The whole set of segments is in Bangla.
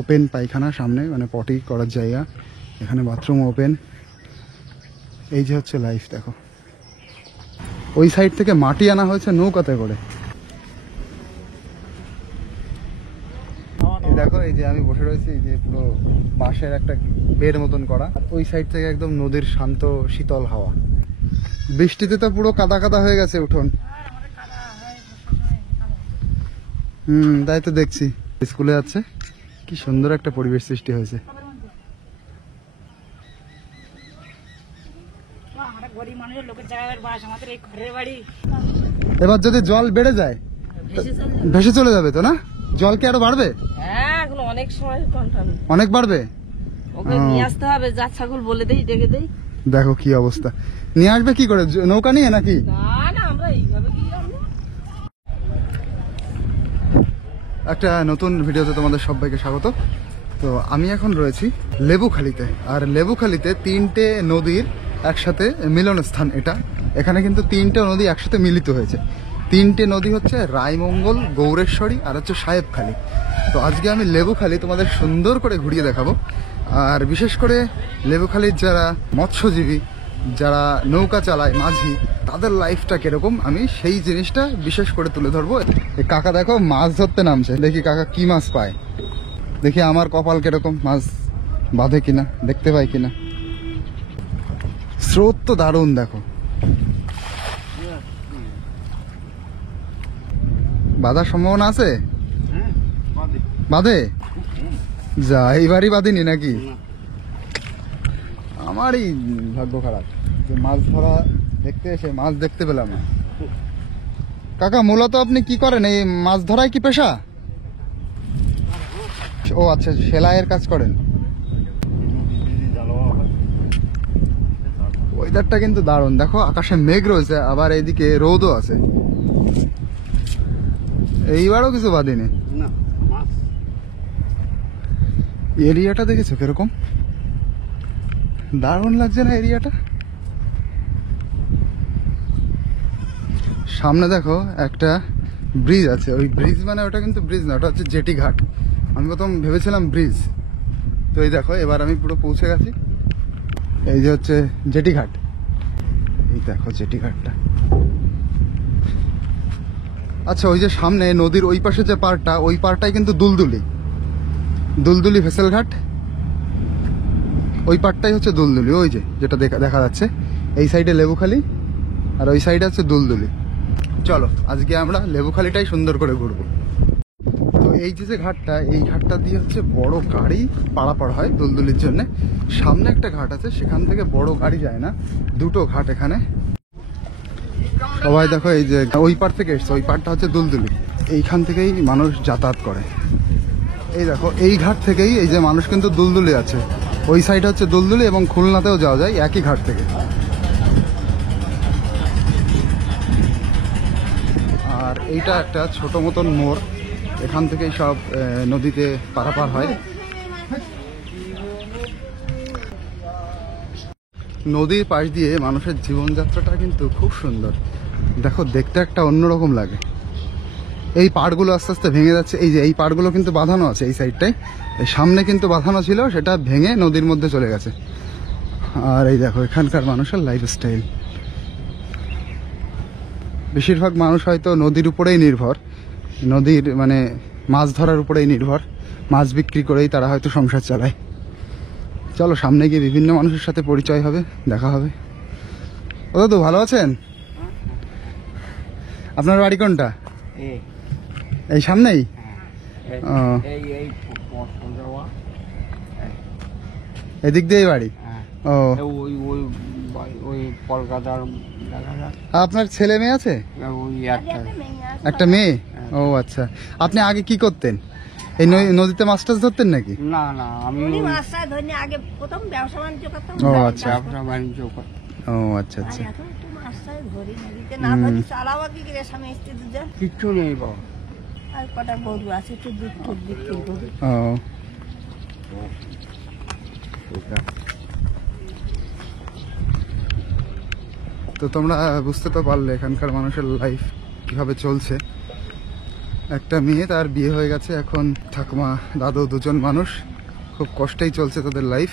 ওপেন পায়খানা সামনে, মানে পটি করার জায়গা, এখানে বাথরুম ওপেন। এই যে হচ্ছে লাইফ, দেখো ওই সাইড থেকে মাটি আনা হয়েছে নৌকাতে করে। দেখো এই যে আমি বসে রয়েছি, এই যে পুরো বাঁশের একটা বের মতন করা, ওই সাইড থেকে একদম নদীর শান্ত শীতল হাওয়া। বৃষ্টিতে তো পুরো কাদা কাদা হয়ে গেছে উঠোন। তাই তো দেখছি। স্কুলে যাচ্ছে, কি সুন্দর একটা পরিবেশ সৃষ্টি হয়েছে। এবার যদি জল বেড়ে যায় ভেসে চলে যাবে তো না? জল কি আরো বাড়বে? হ্যাঁ, এখন অনেক সময় অনেক বাড়বে। ওকে নিয়ে আসতে হবে, যা ছাগল বলে দেই, ডেকে দেই। দেখো কি অবস্থা। নিয়ে আসবে কি করে, নৌকা নিয়ে নাকি? না না, আমরা এইভাবে কি জানবো। একটা নতুন ভিডিওতে তোমাদের সবাইকে স্বাগত। তো আমি এখন রয়েছি লেবুখালীতে, আর লেবুখালীতে তিনটে নদীর একসাথে মিলন স্থান এটা। এখানে কিন্তু তিনটে নদী একসাথে মিলিত হয়েছে। তিনটে নদী হচ্ছে রায়মঙ্গল, গৌরেশ্বরী আর হচ্ছে সাহেবখালী। তো আজকে আমি লেবুখালী তোমাদের সুন্দর করে ঘুরিয়ে দেখাবো। আর বিশেষ করে লেবুখালীর যারা মৎস্যজীবী, যারা নৌকা চালায়, মাঝি, তাদের লাইফটা কিরকম, আমি সেই জিনিসটা বিশেষ করে তুলে ধরবো। এই কাকা দেখো মাছ ধরতে নামছে, দেখি কাকা কি মাছ পায়, দেখি আমার কপাল কিরকম, মাছ বাঁধে কিনা, দেখতে পাই কিনা। স্রোত তো দারুণ, দেখো বাঁধার সম্ভাবনা আছে। বাঁধে যা, এইবারই বাঁধিনি নাকি? আমারই ভাগ্য খারাপ যে মাছ ধরা দেখতে এসে মাছ দেখতে পেলাম না। কাকা মূলত আপনি কি করেন, এই মাছ ধরাই কি পেশা? ও আচ্ছা, সেলাইয়ের কাজ করেন। ওয়েদারটা কিন্তু দারুণ, দেখো আকাশে মেঘ রয়েছে, আবার এইদিকে রোদও আছে। এইবারও কিছু বাদিনি। এরিয়াটা দেখেছো কিরকম দারুণ লাগছে না এরিয়াটা? সামনে দেখো একটা ব্রিজ আছে, ওই ব্রিজ মানে ওটা কিন্তু ব্রিজ না, ওটা হচ্ছে জেটি ঘাট। আমি প্রথম ভেবেছিলাম ব্রিজ। তো এই দেখো এবার আমি পুরো পৌঁছে গেছি। এই যে হচ্ছে জেটি ঘাট, এই দেখো জেটি ঘাটটা। আচ্ছা, ওই যে সামনে নদীর ওই পাশে যে পাড়টা, ওই পাড়টাই কিন্তু দুলদুলি, দুলদুলি ভেসেল ঘাট। ওই পাড়টাই হচ্ছে দুলদুলি, ওই যে যেটা দেখা যাচ্ছে। এই সাইডে লেবুখালী আর ওই সাইডে হচ্ছে দুলদুলি। চলো আজকে আমরা লেবুখালীটাই সুন্দর করে ঘুরবো। তো এই যে ঘাটটা, এই ঘাটটা দিয়ে হচ্ছে বড় গাড়ি পারাপার হয় দুলদুলির জন্য। সামনে একটা ঘাট আছে, সেখান থেকে বড় গাড়ি যায় না, দুটো ঘাট এখানে। সবাই দেখো এই যে ওই পার থেকে এসছে, ওই পারটা হচ্ছে দুলদুলি, এইখান থেকেই মানুষ যাতায়াত করে। এই দেখো এই ঘাট থেকেই এই যে মানুষ কিন্তু দুলদুলি আছে, ওই সাইড হচ্ছে দুলদুলি, এবং খুলনাতেও যাওয়া যায় একই ঘাট থেকে। আর এইটা একটা ছোট মতন মোড়, এখান থেকেই সব নদীতে পারাপার হয়। নদীর পাশ দিয়ে মানুষের জীবনযাত্রাটা কিন্তু খুব সুন্দর, দেখো দেখতে একটা অন্যরকম লাগে। এই পাড়গুলো আস্তে আস্তে ভেঙে যাচ্ছে, এই যে এই পাড়গুলো কিন্তু বাঁধানো আছে এই সাইডটায়, এই সামনে কিন্তু বাঁধানো ছিল, সেটা ভেঙে নদীর মধ্যে চলে গেছে। আর এই দেখো এখানকার মানুষের লাইফস্টাইল, বেশিরভাগ মানুষ হয়তো নদীর উপরেই নির্ভর, নদীর মানে মাছ ধরার উপরেই নির্ভর, মাছ বিক্রি করেই তারা হয়তো সংসার চালায়। চলো সামনে গিয়ে বিভিন্ন মানুষের সাথে পরিচয় হবে, দেখা হবে। ও দাদু ভালো আছেন? আপনার বাড়ি কোনটা? এই সামনেই? এদিক দিয়ে বাড়ি? ও, আপনার ছেলে মেয়ে আছে? একটা মেয়ে। ও আচ্ছা, আপনি আগে কি করতেন? এই নদীতে মাছ টাছ ধরতেন নাকি? না না, আমি আগে প্রথম ব্যবসা বাণিজ্য করতাম। ও আচ্ছা, ব্যবসা বাণিজ্য করতাম। ও আচ্ছা আচ্ছা। কিচ্ছু নেই বাবা, আর কটা গরু আছে, একটু দুধ টুধ বিক্রি করি। ও, তো তোমরা বুঝতে তো পারলে এখানকার মানুষের লাইফ কিভাবে চলছে। একটা মেয়ে, তার বিয়ে হয়ে গেছে, এখন ঠাকুমা দাদু দুজন মানুষ, খুব কষ্টেই চলছে তাদের লাইফ।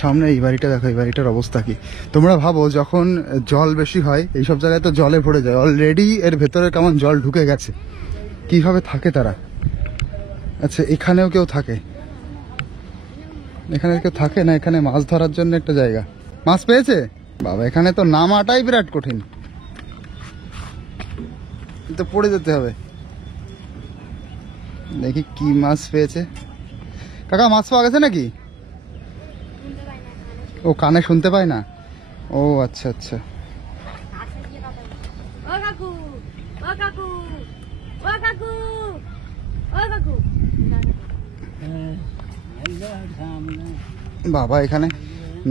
সামনে এই বাড়িটা দেখো, এই বাড়িটার অবস্থা কি। তোমরা ভাবো যখন জল বেশি হয় এইসব জায়গায় তো জলে ভরে যায়, অলরেডি এর ভেতরে কেমন জল ঢুকে গেছে, কিভাবে থাকে তারা। আচ্ছা এখানেও কেউ থাকে? এখানে কেউ থাকে না, এখানে মাছ ধরার জন্য একটা জায়গা। মাছ পেয়েছে বাবা? এখানে তো নামাটাই বিরাট কঠিন, তো পড়ে যেতে হবে। দেখি কি মাছ পেয়েছে। কাকা মাছ পাওয়া গেছে নাকি? ও কানে শুনতে পায় না, ও আচ্ছা আচ্ছা। ও কাকু, ও কাকু, ও কাকু, ও কাকু। বাবা এখানে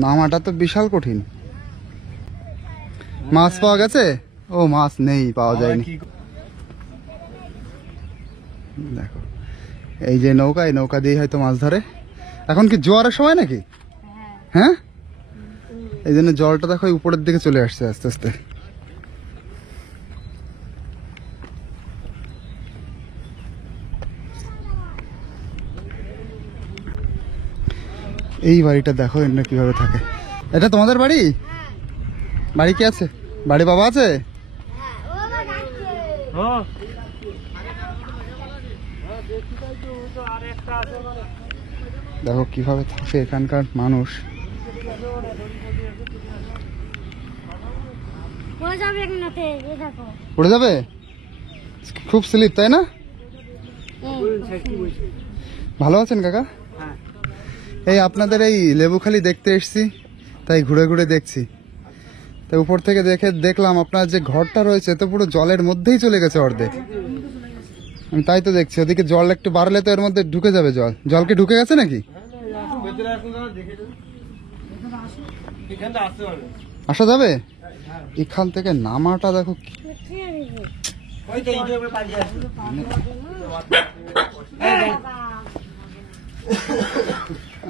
নামাটা তো বিশাল কঠিন। মাছ পাওয়া গেছে? ও মাছ নেই, পাওয়া যায়নি। দেখো এই যে নৌকা, এই নৌকা দিয়ে হয়তো মাছ ধরে। এখন কি জোয়ারের সময় নাকি? হ্যাঁ, এই জন্য জলটা দেখো উপরের দিকে চলে আসছে আস্তে আস্তে। এই বাড়িটা দেখো এখানে কিভাবে থাকে। এটা তোমাদের বাড়ি? বাড়ি কি আছে? বাড়ি বাবা আছে? দেখো কিভাবে থাকে এখানকার মানুষ। পড়ে যাবে, খুব স্লিপ তাই না? ভালো আছেন কাকা? এই আপনাদের এই লেবুখালি দেখতে এসছি, তাই ঘুরে ঘুরে দেখছি। তো উপর থেকে দেখলাম আপনার যে ঘরটা রয়েছে তো পুরো জলের মধ্যেই চলে গেছে অর্ধেক। আমি তাই তো দেখছি, ওদিকে জল একটু বাড়লে তো এর মধ্যে ঢুকে যাবে জল। জলকে ঢুকে গেছে নাকি? আসা যাবে? এখান থেকে নামাটা দেখো।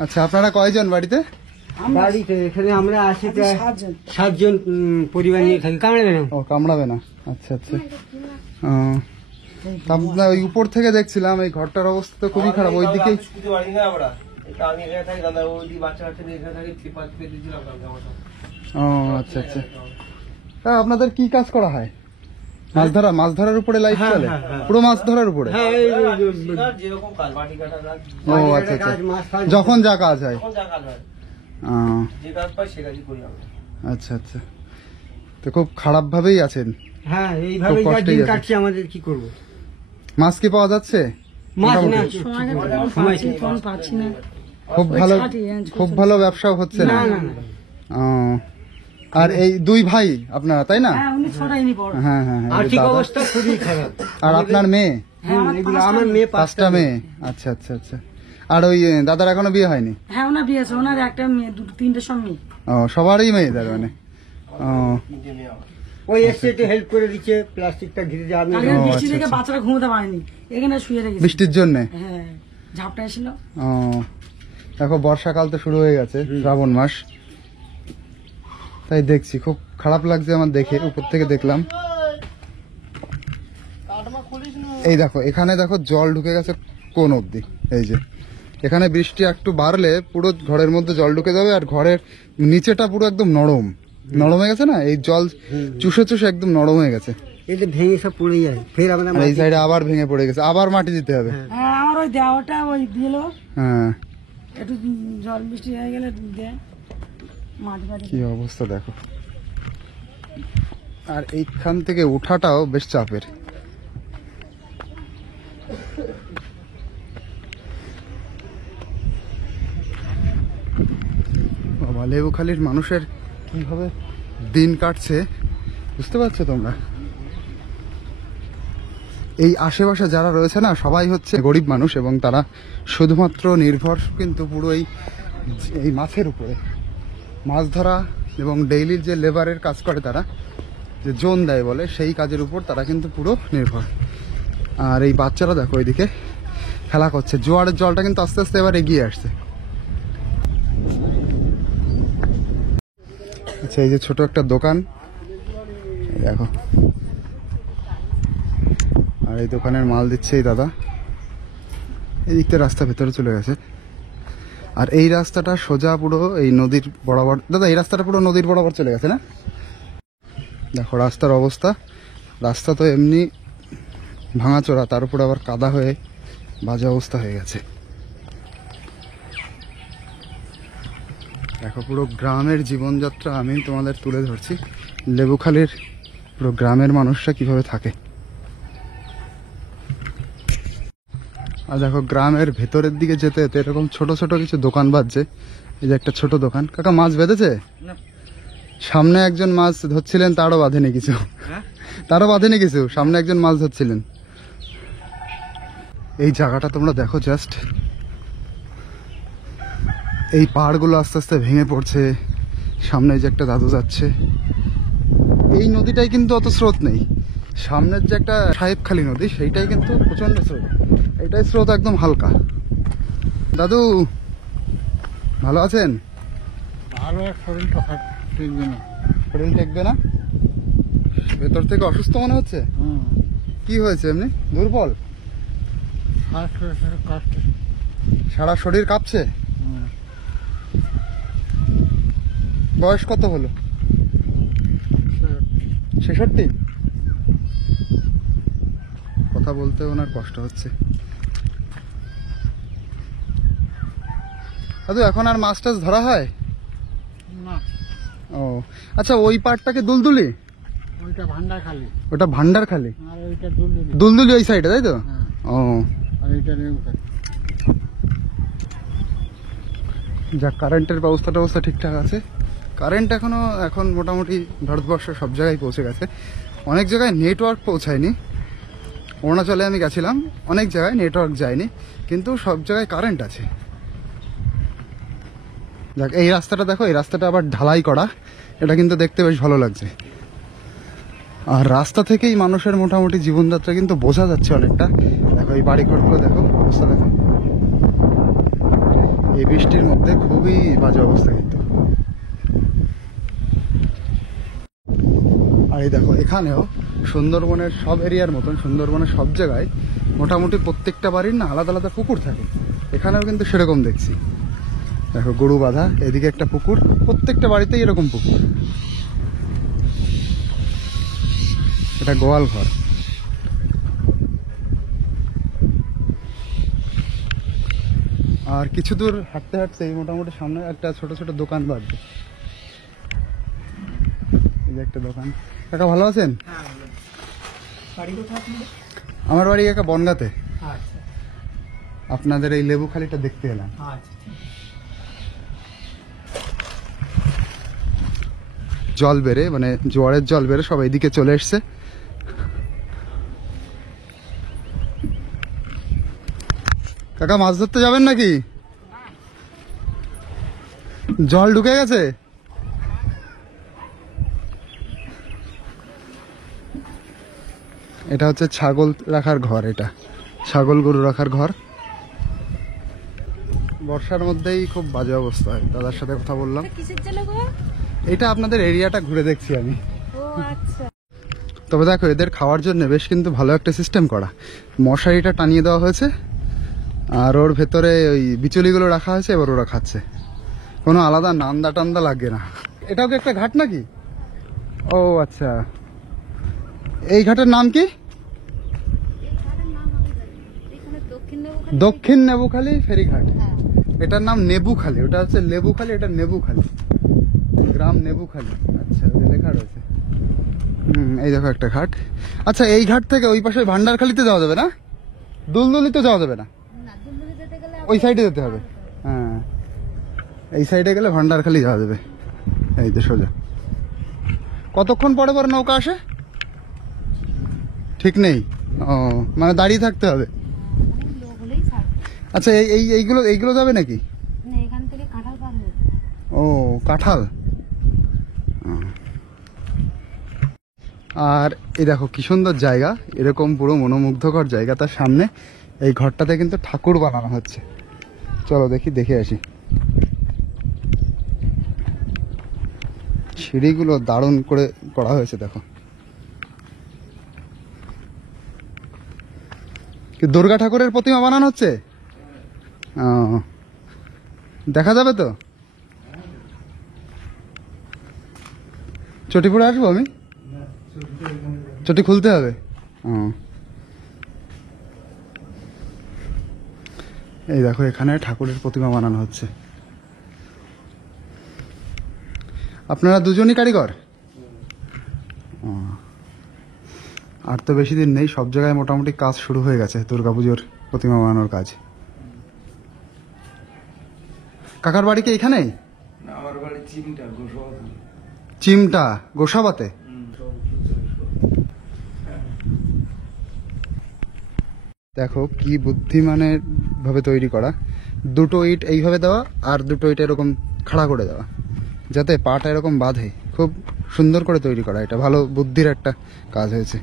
আচ্ছা আপনারা কয়জন বাড়িতে? বাড়িতে এখানে আমরা আছি প্রায় 7 জন পরিবার নিয়ে থাকি। কামড়াবে না? ও কামড়াবে না, আচ্ছা আচ্ছা। আপনার ওই উপর থেকে দেখছিলাম এই ঘরটার অবস্থা তো খুবই খারাপ। ওইদিকে ও আচ্ছা আচ্ছা। আপনাদের কি কাজ করা হয়? মাছ ধরা? মাছ ধরার উপরে লাইফ চলে? পুরো মাছ ধরার উপরে? ও আচ্ছা আচ্ছা, যখন যা কাজ হয়। আচ্ছা আচ্ছা, তো খুব খারাপ ভাবেই আছেন। হ্যাঁ এইভাবে দিন কাটছে আমাদের, কি করব। মাছ কি পাওয়া যাচ্ছে? মাছ না, খুব ভালো, খুব ভালো ব্যবসাও হচ্ছে না। আর এই দুই ভাই আপনারা তাই না? হ্যাঁ হ্যাঁ, আর্থিক অবস্থা খুবই খারাপ। আর আপনার মেয়ে? আমার মেয়ে 5টা মেয়ে। আচ্ছা আচ্ছা আচ্ছা। আর ওই দাদার এখনো বিয়ে হয়নি? হ্যাঁ ওনার বিয়ে আছে, ওনার একটা মেয়ে, 2-3টে সব মেয়ে। ও সবারই মেয়ে তার মানে? ও ওই এসে একটু হেল্প করে দিচ্ছে, প্লাস্টিকটা ঘিরে দিয়ে। আমি বৃষ্টি থেকে বাচ্চারা ঘুমোতে পারেনি, এখানে শুয়ে রেখেছি বৃষ্টির জন্য। হ্যাঁ ঝাপটা এসেছিল। ও দেখো বর্ষাকাল তো শুরু হয়ে গেছে, শ্রাবণ মাস, তাই দেখছি খুব খারাপ লাগছে আমার দেখে। উপর থেকে দেখলাম, এই দেখো এখানে দেখো জল ঢুকে গেছে কোন অবধি। এই যে এখানে বৃষ্টি একটু বাড়লে পুরো ঘরের মধ্যে জল ঢুকে যাবে, আর ঘরের নিচেটা পুরো একদম নরম নরম হয়ে গেছে না, এই জল চুষে চুষে একদম নরম হয়ে গেছে। এই যে ভেঙে সব পড়ে যায়, ফের আমরা এই সাইডে আবার ভেঙে পড়ে গেছে, আবার মাটি দিতে হবে। হ্যাঁ আমার ওই দেওয়াটা ওই দিল, হ্যাঁ একটু জল বৃষ্টি হয়ে গেলে দেয় মাটি ফাটি। কি অবস্থা দেখো। আর এইখান থেকে ওঠাটাও বেশ চাপের। বাবা লেবুখালীর মানুষের কিভাবে দিন কাটছে বুঝতে পারছো তোমরা? এই আশেপাশে যারা রয়েছে না সবাই হচ্ছে গরিব মানুষ, এবং তারা শুধুমাত্র নির্ভর কিন্তু পুরো এই মাছের উপরে। মাছ ধরা এবং ডেইলির যে লেবারের কাজ করে তারা, যে জোন দেয় বলে, সেই কাজের উপর তারা কিন্তু পুরো নির্ভর। আর এই বাচ্চারা দেখো ওইদিকে খেলা করছে। জোয়ারের জলটা কিন্তু আস্তে আস্তে এবার এগিয়ে আসছে। আচ্ছা এই যে ছোট একটা দোকান, দেখো আর এই দোকানের মাল দিচ্ছে এই দাদা। এই দিকটা রাস্তা ভেতরে চলে গেছে। আর এই রাস্তাটা সোজা পুরো এই নদীর বরাবর। দাদা এই রাস্তাটা পুরো নদীর বরাবর চলে গেছে না? দেখো রাস্তার অবস্থা। রাস্তা তো এমনি ভাঙাচোরা, তার উপর আবার কাদা হয়ে বাজে অবস্থা হয়ে গেছে। দেখো পুরো গ্রামের জীবনযাত্রা আমি তোমাদের তুলে ধরছি। লেবুখালীর পুরো গ্রামের মানুষরা কিভাবে থাকে। আর দেখো গ্রামের ভেতরের দিকে যেতে যেতে এরকম ছোট ছোট কিছু দোকান বাজছে। এই যে একটা ছোট দোকান। কাকা মাছ বেঁধেছে? সামনে একজন মাছ ধরছিলেন, তারও বাঁধেনি কিছু। তারও বাঁধেনি কিছু, সামনে একজন মাছ ধরছিলেন। এই জায়গাটা তোমরা দেখো জাস্ট। এই পাহাড়গুলো আস্তে আস্তে ভেঙে পড়ছে। সামনে যে একটা দাদু যাচ্ছে। এই নদীটাই কিন্তু অত স্রোত নেই। সামনের যে একটা সাহেবখালী নদী, সেইটাই কিন্তু প্রচন্ড স্রোত। এইটাই স্রোত একদম হালকা। দাদু ভালো আছেন? ভালো, শরীরটা টিকবে না। শরীর টেকবে না? ভেতর থেকে অসুস্থ মনে হচ্ছে? কি হয়েছে? এমনি দুর্বল? সারা শরীর কাঁপছে? বয়স কত হলো? 66? কথা বলতে ওনার কষ্ট হচ্ছে। দাদু এখন আর মাছ টাছ ধরা হয় না? ও আচ্ছা, ওই পাড়টাকে দুলদুলি? ওইটা ভান্ডারখালী। ওটা ভান্ডারখালী। আর ওইটা দুলদুলি। দুলদুলি ওই সাইডে, তাই তো? ও আর এইটা লেবুখালী। যাক, কারেন্টের ব্যবস্থা ঠিকঠাক আছে। কারেন্ট এখন মোটামুটি ভারতবর্ষের সব জায়গায় পৌঁছে গেছে। অনেক জায়গায় নেটওয়ার্ক পৌঁছায়নি। অরুণাচলে আমি গেছিলাম, অনেক জায়গায় নেটওয়ার্ক যায়নি, কিন্তু সব জায়গায় কারেন্ট আছে। যাক, এই রাস্তাটা দেখো, এই রাস্তাটা আবার ঢালাই করা। এটা কিন্তু দেখতে বেশ ভালো লাগছে। আর রাস্তা থেকেই মানুষের মোটামুটি জীবনযাত্রা কিন্তু বোঝা যাচ্ছে অনেকটা। দেখো এই বাড়িঘরগুলো দেখো, অবস্থা দেখো। এই বৃষ্টির মধ্যে খুবই বাজে অবস্থা কিন্তু। আর এই দেখো এখানেও সুন্দরবনের সব এরিয়ার মতন সুন্দরবনের সব জায়গায় মোটামুটি প্রত্যেকটা বাড়ির না আলাদা আলাদা পুকুর থাকে। এখানেও কিন্তু সেরকম দেখছি। দেখো গরু বাঁধা, এদিকে একটা পুকুর, প্রত্যেকটা বাড়িতেই এরকম পুকুর। এটা গোয়াল ঘর। আর কিছু দূর হাঁটতে হাঁটতে মোটামুটি সামনে একটা ছোট ছোট দোকান বাঁধবে। এই যে একটা দোকান। কাকা ভালো আছেন? আমার বাড়ি কাকা বনগাঁতে। আপনাদের এই লেবুখালীটা দেখতে এলাম। জল বেড়ে, মানে জোয়ারের জল বেড়ে সব এইদিকে চলে এসছে। কাকা মাছ ধরতে যাবেন নাকি? জল ঢুকে গেছে? এটা হচ্ছে ছাগল রাখার ঘর। এটা ছাগল গরু রাখার ঘর। বর্ষার মধ্যেই খুব বাজে অবস্থা হয়। দাদার সাথে কথা বললাম। কিসের জন্য গো? এটা আপনাদের এরিয়াটা ঘুরে দেখছি আমি। ও আচ্ছা। তবে দেখো এদের খাওয়ার জন্য বেশ কিন্তু ভালো একটা সিস্টেম করা। মশারিটা টানিয়ে দেওয়া হয়েছে, আর ওর ভেতরে ওই বিচুলিগুলো রাখা হয়েছে। এবার ওরা খাচ্ছে, কোনো আলাদা নান্দা টান্দা লাগে না। এটাও কি একটা ঘাট নাকি? ও আচ্ছা, এই ঘাটের নাম কি? দক্ষিণ নেবুখালী ফেরিঘাট। এটার নাম নেবুখালী, ওটা হচ্ছে লেবুখালী, এটা নেবুখালী, গ্রাম নেবুখালী। আচ্ছা, লেখা রয়েছে। এই দেখো একটা ঘাট। আচ্ছা, এই ঘাট থেকে ওই পাশে ভান্ডারখালীতে যাওয়া যাবে না? দুলদুলিতে যাওয়া যাবে না? ওই সাইডে যেতে হবে। হ্যাঁ, এই সাইডে গেলে ভান্ডারখালী যাওয়া যাবে। এই তো সোজা। কতক্ষণ পরে পরে নৌকা আসে ঠিক নেই? ও, মানে দাঁড়িয়ে থাকতে হবে। আচ্ছা, এইগুলো যাবে নাকি? এখান থেকে কাঁঠাল পার হবে। ও, কাঁঠাল। আর এই দেখো কি সুন্দর জায়গা, এরকম পুরো মনোমুগ্ধকর জায়গা। তার সামনে এই ঘরটাতে কিন্তু ঠাকুর বানানো হচ্ছে। চলো দেখে আসি। সিঁড়িগুলো দারুণ করে করা হয়েছে দেখো। কি দুর্গা ঠাকুরের প্রতিমা বানানো হচ্ছে? ও, দেখা যাবে তো? চটি পরে আসবো আমি? চটি খুলতে হবে? ও, এই দেখো এখানে ঠাকুরের প্রতিমা বানানো হচ্ছে। আপনারা দুজনই কারিগর? ও, আর তো বেশি দিন নেই, সব জায়গায় মোটামুটি কাজ শুরু হয়ে গেছে দুর্গাপুজোর প্রতিমা বানানোর কাজ। কাকার বাড়ি কি এখানেই? আমার বাড়ি চিমটা গোসাবাতে। দেখো কি বুদ্ধিমানের ভাবে তৈরি করা, দুটো ইট এইভাবে দেওয়া আর দুটো ইট এরকম খাড়া করে দেওয়া যাতে পাটা এরকম বাঁধে। খুব সুন্দর করে তৈরি করা, এটা ভালো বুদ্ধির একটা কাজ হয়েছে।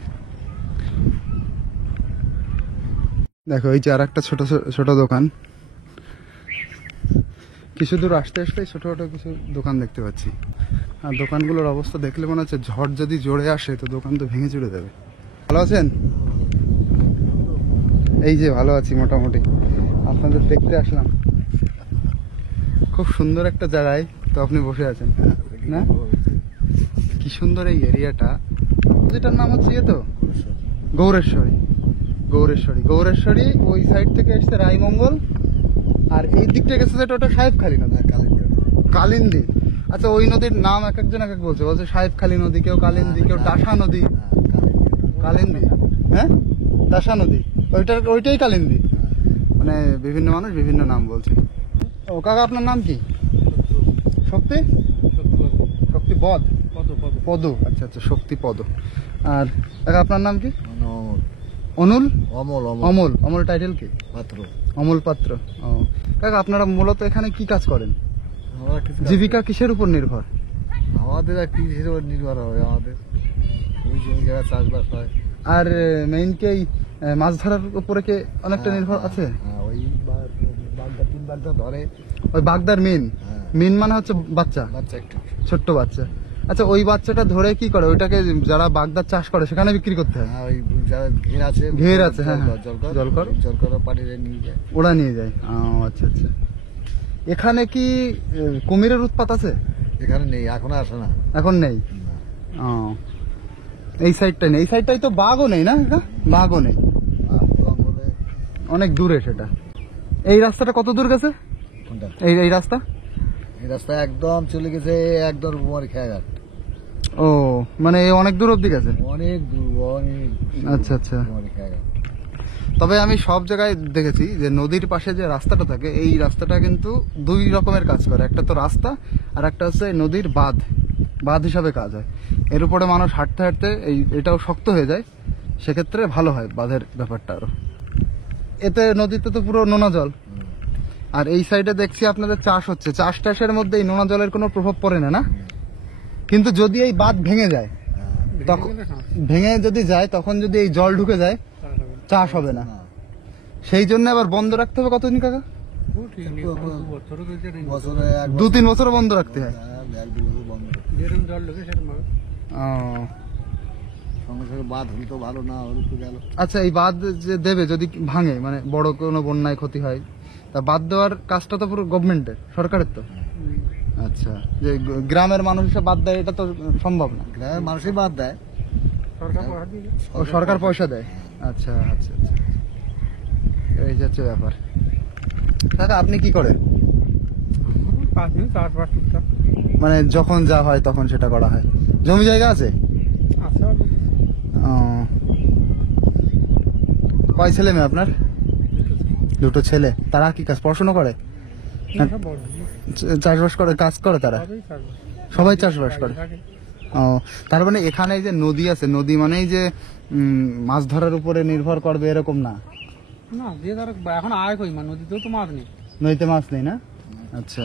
দেখো এই যে আর একটা ছোট ছোট দোকান, কিছু দূর আসতে আসতে ছোট ছোট কিছু দোকান দেখতে পাচ্ছি। আর দোকানগুলোর অবস্থা দেখলে মনে হচ্ছে ঝড় যদি জোরে আসে তো দোকান তো ভেঙে চুরে দেবে। ভালো আছেন? এই যে ভালো আছি মোটামুটি, আপনাদের দেখতে আসলাম। খুব সুন্দর একটা জায়গায় তো আপনি বসে আছেন না? কি সুন্দর এই এরিয়াটা। যেটার নাম হচ্ছে তো গৌরেশ্বরী। গৌরেশ্বরী ওই সাইড থেকে এসছে রায়মঙ্গল, আর এই দিকটা গেছে যেটা ওটা সাহেবখালী নদী। কালিন্দী। আচ্ছা, ওই নদীর নাম এক একজন এক এক বলছে সাহেবখালী নদী, কেউ কালিন্দী, কেউ দাসা নদী। কালিন্দী, হ্যাঁ দাসা নদী, ওইটাই কালিন্দী। মানে বিভিন্ন মানুষ বিভিন্ন নাম বলছে। ও কাকা, আপনার নাম কি? শক্তি? শক্তি বধ পদ। আচ্ছা আচ্ছা, শক্তি পদ। আর কাকা আপনার নাম কি? অনুল? অমল টাইটেল কি? অমল পাত্র। ও কাকা, আপনারা মূলত এখানে কি কাজ করেন? জীবিকা কিসের উপর নির্ভর? আমাদের আর কৃষির উপর নির্ভর হবে, আমাদের ওই জমি জায়গা চাষবাস হয়। আর মেইন কি এই মাছ ধরার উপরে কি অনেকটা নির্ভর আছে? ওই বাগদা 3 বাগদা ধরে। ওই বাগদার মিন? মিন মানে হচ্ছে বাচ্চা, একটু ছোট্ট বাচ্চা। আচ্ছা, ওই বাচ্চাটা ধরে কি করে? ওইটাকে যারা বাগদার চাষ করে সেখানে বিক্রি করতে হয়? ওই যারা ঘের আছে, হ্যাঁ জলকর পাটিরে নিয়ে যায়, ওরা নিয়ে যায়। ও আচ্ছা আচ্ছা। এখানে কি কুমিরের উৎপাত আছে? এখানে নেই, এখন আসে না। এখন নেই? ও, এই সাইডটাই নেই। এই সাইডটাই তো বাঘও নেই না কাকা? বাঘও নেই, জঙ্গলে। অনেক দূরে সেটা। এই রাস্তাটা কত দূর গেছে? কোনটা? এই রাস্তা? এই রাস্তা একদম চলে গেছে একদম কুমারী খেয়াঘাট। ও, মানে অনেক দূর অব্দি গেছে? অনেক দূর, অনেক। আচ্ছা আচ্ছা। কুমারী খেয়াঘাট। তবে আমি সব জায়গায় দেখেছি যে নদীর পাশে যে রাস্তাটা থাকে, এই রাস্তাটা কিন্তু দুই রকমের কাজ করে। একটা তো রাস্তা, আর একটা হচ্ছে নদীর বাঁধ হিসাবে কাজ হয়। এর উপরে মানুষ হাঁটতে হাঁটতে এটাও শক্ত হয়ে যায়, সেক্ষেত্রে ভালো হয় বাঁধের ব্যাপারটা আরো। এতে নদীতে তো পুরো নোনা জল, আর এই সাইডে দেখছি আপনাদের চাষ হচ্ছে। চাষ টাসের মধ্যে এই নোনা জলের কোনো প্রভাব পড়ে না, না? কিন্তু যদি এই বাঁধ ভেঙে যায়, তখন তখন যদি এই জল ঢুকে যায়, চাষ হবে না। সেই জন্য আবার বন্ধ রাখতে হবে কতদিন কাকা? বছরে 2-3 বছর বন্ধ রাখতে হয়। 1-2 বছর বন্ধ। ও, সঙ্গে সঙ্গে বাঁধ হলে তো ভালো, না হলে তো গেল। আচ্ছা, এই বাঁধ যে দেবে যদি ভাঙে, মানে বড় কোনো বন্যায় ক্ষতি হয়, তা বাঁধ দেওয়ার কাজটা তো পুরো গভর্নমেন্টের, সরকারের তো। আচ্ছা, যে গ্রামের মানুষ হিসেবে বাদ দেয় এটা তো সম্ভব না। গ্রামের মানুষই বাদ দেয়, সরকার পয়সা দেয়। আচ্ছা আচ্ছা আচ্ছা, এই হচ্ছে ব্যাপার। কাকা আপনি কি করেন? মানে যখন যা হয় তখন সেটা করা হয়। জমি জায়গা আছে? ও, কয় ছেলে মেয়ে আপনার? 2 ছেলে। তারা কি কাজ, পড়াশোনা করে? চাষবাস করে, কাজ করে তারা? সবাই চাষবাস করে। ও, তার মানে এখানে যে নদী আছে, নদী মানেই যে মাছ ধরার উপরে নির্ভর করবে এরকম না? না, এখন আয় কই, নদীতেও তো মাছ নেই। নদীতে মাছ নেই না? আচ্ছা,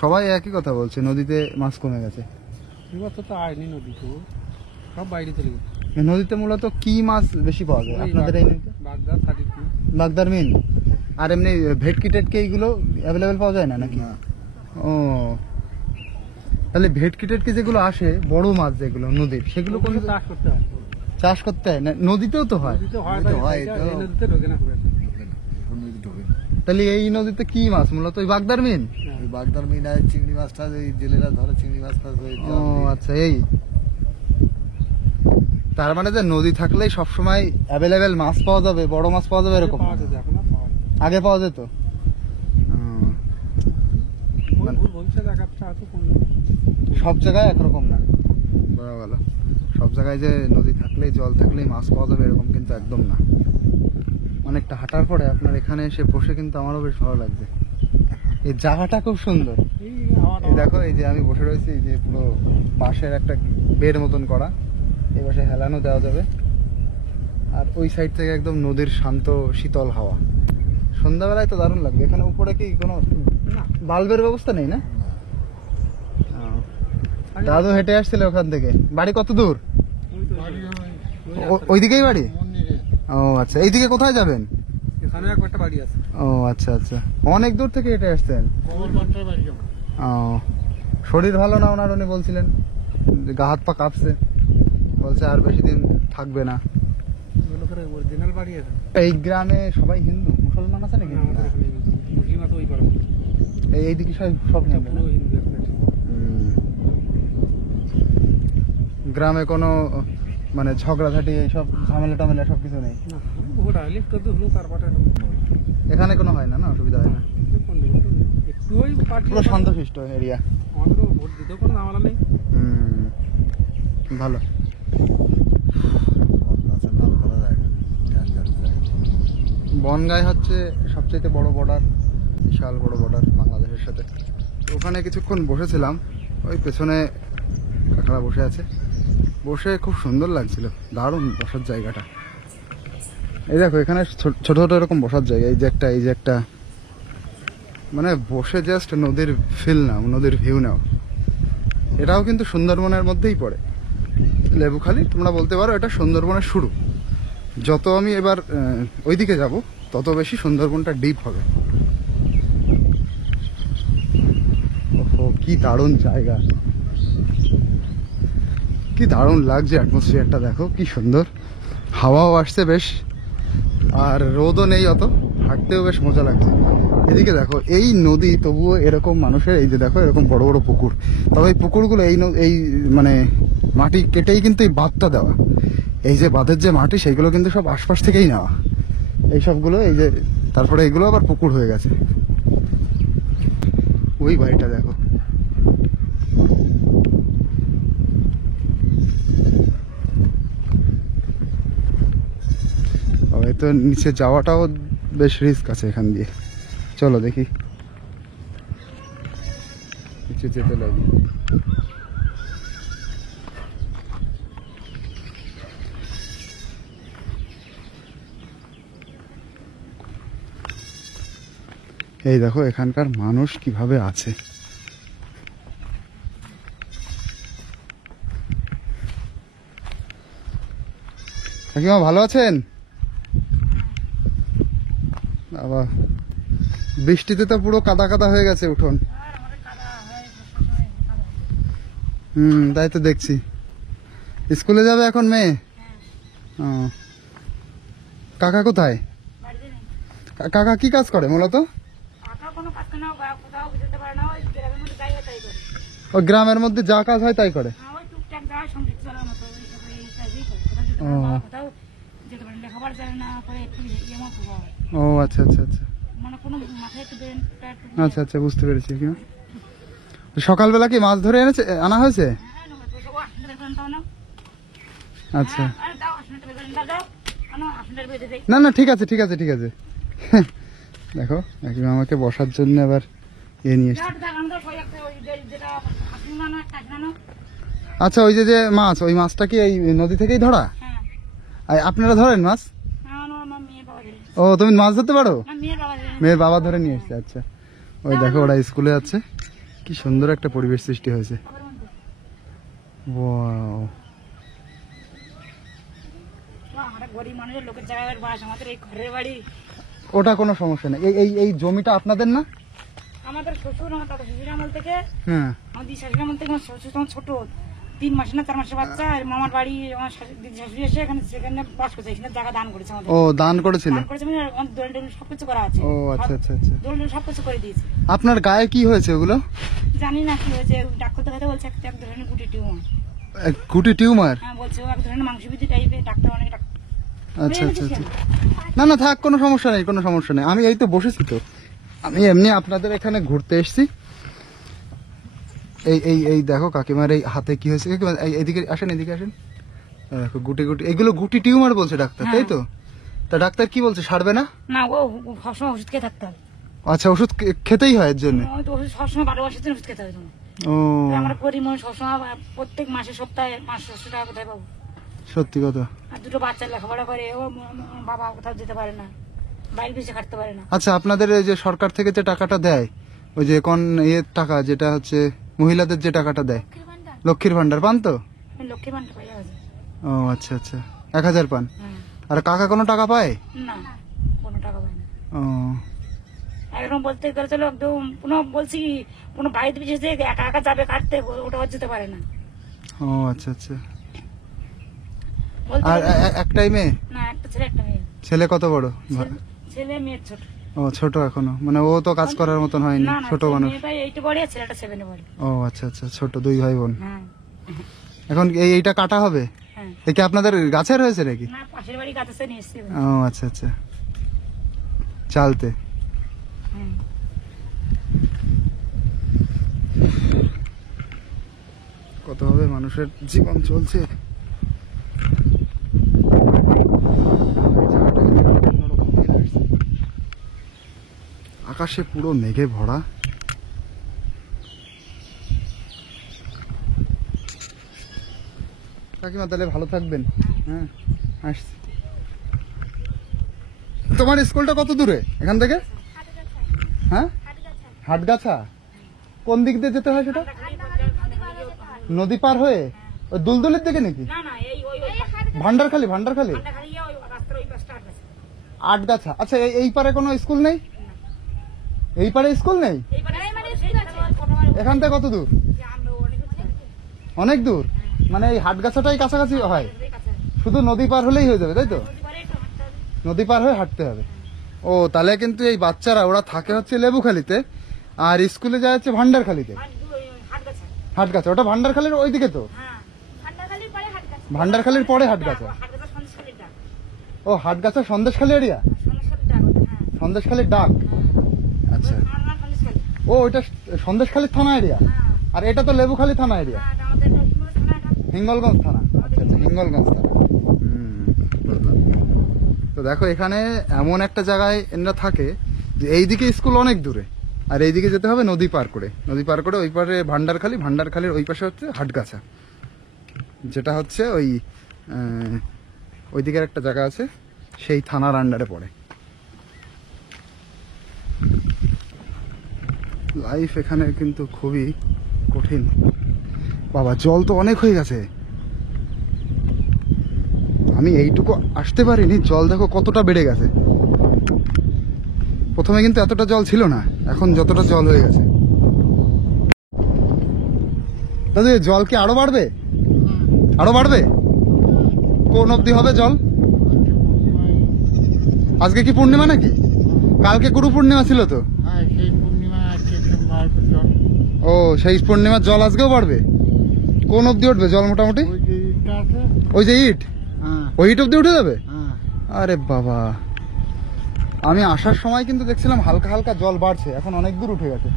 সবাই একই কথা বলছে, নদীতে মাছ কমে গেছে। এবার তো আয় নেই, নদী তো সব বাইরে চলে গেছে। নদীতে মূলত কি মাছ বেশি পাওয়া যায় আপনাদের এই নদীতে? বাগদার মিন। আর এমনি ভেটকি টেটকি এইগুলো অ্যাভেলেবেল পাওয়া যায় না নাকি? ও, তাহলে ভেটকি টেটকি যেগুলো আসে, বড় মাছ যেগুলো নদীর, সেগুলো কোন চাষ করতে হয়। চাষ করতে হয় না, নদীতেও তো হয়। হয় তো। এই নদীতে ঢোকে না খুব একটা। এখন নদী ঢোকে না। তাহলে এই নদীতে কি মাছ মূলত ওই বাগদার মিন? ওই বাগদার মিন আর চিংড়ি মাছটা ওই জেলেরা ধরে চিংড়ি মাছ টাছ ওই ও আচ্ছা, এই তার মানে যে নদী থাকলেই সবসময় অ্যাভেলেবেল মাছ পাওয়া যাবে, বড় মাছ পাওয়া যাবে এরকম? পাওয়া যায়, এখন আর পাওয়া যায় না। আগে পাওয়া যেত। ভবিষ্যতে এক একটা আছে কোন সব জায়গায় একরকম না, বলা গেল সব জায়গায় যে নদী থাকলেই জল থাকলেই মাছ পাওয়া যাবে এরকম কিন্তু একদম না। অনেকটা হাঁটার পরে আপনার এখানে এসে বসে কিন্তু আমারও বেশ ভালো লাগবে। এই জায়গাটা খুব সুন্দর। এই হাওয়াটা এই দেখো, এই যে আমি বসে রয়েছি, এই যে পুরো পাশের একটা বেড মতন করা, এই পাশে হেলানো দেওয়া যাবে, আর ওই সাইড থেকে একদম নদীর শান্ত শীতল হাওয়া। সন্ধ্যাবেলায় তো দারুণ লাগবে। এখানে উপরে কি কোনো বাল্বের ব্যবস্থা নেই না? দাদু হেঁটে আসছিল ওখান থেকে। বাড়ি কত দূর? ওই তো ওইদিকেই বাড়ি? ও আচ্ছা, এইদিকে কোথায় যাবেন? এখানে একটা বাড়ি আছে। ও আচ্ছা আচ্ছা, অনেক দূর থেকে হেঁটে আসছেন। ও, শরীর ভালো না ওনার, উনি বলছিলেন যে গা হাত পা কাঁপছে, বলছে আর বেশি দিন থাকবে না। এগুলো করে অরিজিনাল বাড়ি আছে। এই গ্রামে সবাই হিন্দু, মুসলমান আছে নাকি? না, আমাদের এখানে মুসলিম আছে ওই পাড়া। এইদিকে সব হিন্দু না? পুরো হিন্দু একটা। গ্রামে কোনো মানে ঝগড়াঝাটি এইসব ঝামেলা টামেলা সব কিছু নেই? না, ওটা একটু তো হলো তারপরে এখানে কোনো হয় না, না অসুবিধা হয় না? একটু ওই পার্টি পুরো শান্তশিষ্ট এরিয়া। আমাদেরও ভোট দিতেও কোনো ঝামেলা নেই। ভালো। গাছের নাম করা যায় না। ডেঞ্জারাস জায়গা। বনগাই হচ্ছে সবচেয়ে বড় বর্ডার, বিশাল বড় বর্ডার বাংলাদেশের সাথে। তো ওখানে কিছুক্ষণ বসেছিলাম, ওই পেছনে কাকারা বসে আছে, বসে খুব সুন্দর লাগছিল, দারুণ বসার জায়গাটা। এই দেখো এখানে ছোট ছোট এরকম বসার জায়গা, এই যে একটা মানে বসে জাস্ট নদীর ফিল নাও, নদীর ভিউ নাও। এটাও কিন্তু সুন্দরবনের মধ্যেই পড়ে, লেবুখালী। তোমরা বলতে পারো এটা সুন্দরবনের শুরু। যত আমি এবার ওইদিকে যাব তত বেশি সুন্দরবনটা ডিপ হবে। ওহো, কি দারুণ জায়গা, কি দারুণ লাগছে অ্যাটমসফিয়ারটা। দেখো কি সুন্দর, হাওয়াও আসছে বেশ, আর রোদও নেই অত, হাঁটতেও বেশ মজা লাগছে। এদিকে দেখো এই নদী, তবুও এরকম মানুষের এই যে দেখো এরকম বড় বড় পুকুর। তবে এই পুকুরগুলো এই মানে মাটি কেটেই কিন্তু এই বাঁধটা দেওয়া। এই যে বাঁধের যে মাটি সেইগুলো কিন্তু সব আশপাশ থেকেই নেওয়া, এই সবগুলো এই যে, তারপরে এগুলো আবার পুকুর হয়ে গেছে। ওই বাড়িটা দেখো, তো নিচে যাওয়াটাও বেশ রিস্ক আছে এখান দিয়ে। চলো দেখি, নিচে যেতে লাগবে। এই দেখো এখানকার মানুষ কিভাবে আছে। কাকিমা ভালো আছেন? বাবা, বৃষ্টিতে তো পুরো কাদা কাদা হয়ে গেছে উঠোন। তাই তো দেখছি। স্কুলে যাবে এখন মেয়ে? ও, কাকা কোথায়? কাকা কি কাজ করে মূলত? ও গ্রামের মধ্যে যা কাজ হয় তাই করে? ও আচ্ছা আচ্ছা আচ্ছা আচ্ছা আচ্ছা, বুঝতে পেরেছি। সকালবেলা কি মাছ ধরে আনা হয়েছে? আচ্ছা, না না ঠিক আছে ঠিক আছে ঠিক আছে। দেখো একদম আমাকে বসার জন্য আবার নিয়ে এসছে। আচ্ছা, ওই যে মাছ, ওই মাছটা কি এই নদী থেকেই ধরা? আপনারা ধরেন মাছ? ও, তুমি মাছ ধরতে পারো? মেয়ের বাবা ধরে নিয়ে এসছে। আচ্ছা, ওই দেখো ওরা স্কুলে যাচ্ছে, কি সুন্দর একটা পরিবেশ সৃষ্টি হয়েছে। ওয়াও, ওটা কোনো সমস্যা নেই। এই জমিটা আপনাদের না? আমাদের শ্বশুর, আমার দাদা শ্বশুর আমল থেকে, হ্যাঁ, আমাদের শাশুড়ি আমল থেকে, আমার শ্বশুর তখন ছোট, 3 মাসে না 4 মাসের বাচ্চা, আর মামার বাড়ি আমার দিদি শাশুড়ি এসে সেখানে বাস করছে, এখানে জায়গা দান করেছে আমাদের। ও দান করেছিল। দান করেছে মানে আমাদের দোল টোল সবকিছু করা আছে। ও আচ্ছা আচ্ছা আচ্ছা। দোল টোল সবকিছু করে দিয়েছে। আপনার গায়ে কি হয়েছে ওগুলো? জানি না কি হয়েছে, ডাক্তার দেখাতে বলছে এক ধরনের গুটি টিউমার। গুটি টিউমার? হ্যাঁ বলছে ও এক ধরনের মাংসবৃদ্ধি টাইপের, ডাক্তার অনেক ডাক্তার। আচ্ছা আচ্ছা আচ্ছা। না না থাক, কোনো সমস্যা নেই, কোনো সমস্যা নেই। আমি এই তো বসেছি তো, আমি এমনি আপনাদের এখানে ঘুরতে এসেছি। এই এই এই দেখো কাকিমার এই হাতে কি হয়েছে। কাকিমা এইদিকে আসেন, এদিকে আসেন। দেখো গুটি গুটি, এগুলো গুটি টিউমার বলছে ডাক্তার, তাই তো? তা ডাক্তার কি বলছে, সারবে না? না, ও সবসময় ওষুধ খেয়ে থাকতে হবে। আচ্ছা, ওষুধ খেতেই হয় এর জন্য? ওই তো ওষুধ সবসময় 12 মাসের জন্য ওষুধ খেতে হবে তোমার। ও আমরা পরিমাণ সবসময় প্রত্যেক মাসে সপ্তাহে 500 টাকা কোথায় পাবো? সত্যি কথা। আর দুটো বাচ্চা লেখাপড়া করে, ও বাবা কোথাও যেতে পারে না, বাইরে বেশি খাটতে পারে না। আচ্ছা, আপনাদের এই যে সরকার থেকে যে টাকাটা দেয়, ওই যে কোন ইয়ের টাকা, যেটা হচ্ছে মহিলাদের যে টাকাটা দেয়, লক্ষ্মীর ভান্ডার পান তো? আমি লক্ষ্মী ভান্ডার পাই আছে। ও আচ্ছা আচ্ছা, 1000 পান। হ্যাঁ। আর কাকা কোনো টাকা পায়? না, কোনো টাকা পাই না। ও একদম বলতে গেলে চলো একদম কোনো বলছি কি, কোনো বাড়িতে বিশেষ একা একা যাবে কাটতে, ওটা যেতে পারে না। ও আচ্ছা আচ্ছা। বলতে আর গেলে- একটাই মেয়ে? না, একটা ছেলে একটা মেয়ে। ছেলে কত বড়? ছেলে মেয়ে ছোট। ও ছোট এখনো, মানে ও তো কাজ করার মতন হয়নি, না না, ছোট মানুষ। মেয়েটা 8 পড়ে আর ছেলেটা 7 পড়ে। ও আচ্ছা আচ্ছা, ছোট 2 ভাই বোন। হ্যাঁ এখন এইটা কাটা হবে? হ্যাঁ। একে আপনাদের গাছের হয়েছে নাকি? না, পাশের বাড়ি কাছে নিয়ে এসেছি। ও আচ্ছা আচ্ছা, চালতে। হুম। কত হবে মানুষের জীবন চলছে। আকাশে পুরো মেঘে ভরা। কাকিমা তাহলে ভালো থাকবেন। হ্যাঁ আসছি। তোমার স্কুলটা কত দূরে এখান থেকে? হ্যাঁ, হাটগাছা। কোন দিক দিয়ে যেতে হয় সেটা? নদী পার হয়ে ওই দুলদুলের দিকে নাকি? না না, এই ওই ওই ভান্ডারখালি? ভান্ডারখালি খালি ওই রাস্তার ওই পাশটা আছে। আটগাছা। আচ্ছা, এই পারে কোনো স্কুল নেই? এই পারে স্কুল নেই? এই পারে মানে স্কুল আছে। এখান থেকে কত দূর? অনেক দূর। মানে এই হাটগাছাটাই কাছাকাছি হয়, শুধু নদী পার হলেই হয়ে যাবে, তাই তো? নদী পার হয়ে হাঁটতে হবে। ও তাহলে কিন্তু এই বাচ্চারা ওরা থাকে হচ্ছে লেবুখালিতে, আর স্কুলে যায় হচ্ছে ভান্ডারখালিতে। হাটগাছা, ওটা ভান্ডারখালির ওইদিকে তো? ভান্ডারখালির পরে হাটগাছা। ও হাটগাছা সন্দেশখালি এরিয়া? সন্দেশখালির ডাক। আচ্ছা, ও ওইটা সন্দেশখালির থানা এরিয়া, আর এটা তো লেবুখালি থানা এরিয়া, হিঙ্গলগঞ্জ থানা। আচ্ছা আচ্ছা, হিঙ্গলগঞ্জ থানা। বুঝলাম। তো দেখো এখানে এমন একটা জায়গায় এরা থাকে যে এইদিকে স্কুল অনেক দূরে, আর এইদিকে যেতে হবে নদী পার করে। নদী পার করে ওই পারে ভান্ডারখালি, ভান্ডারখালির ওই পাশে হচ্ছে হাটগাছা, যেটা হচ্ছে ওই দিকের একটা জায়গা আছে, সেই থানার আন্ডারে পড়ে। লাইফ এখানে কিন্তু খুবই কঠিন। বাবা জল তো অনেক হয়ে গেছে, আমি এইটুকু আসতে পারিনি, জল দেখো কতটা বেড়ে গেছে। প্রথমে কিন্তু এতটা জল ছিল না, এখন যতটা জল হয়ে গেছে। দাদু জল কি আরো বাড়বে? আরো বাড়বে? কোন অবধি হবে জল? আজকে কি পূর্ণিমা নাকি? কালকে গুরু পূর্ণিমা ছিল তো? ও সেই পূর্ণিমার জল আজকেও বাড়বে? কোন অবধি উঠবে জল মোটামুটি? ওই যে ইট, ওই ইট অবধি উঠে যাবে? আরে বাবা, আমি আসার সময় কিন্তু দেখছিলাম হালকা হালকা জল বাড়ছে, এখন অনেক দূর উঠে গেছে।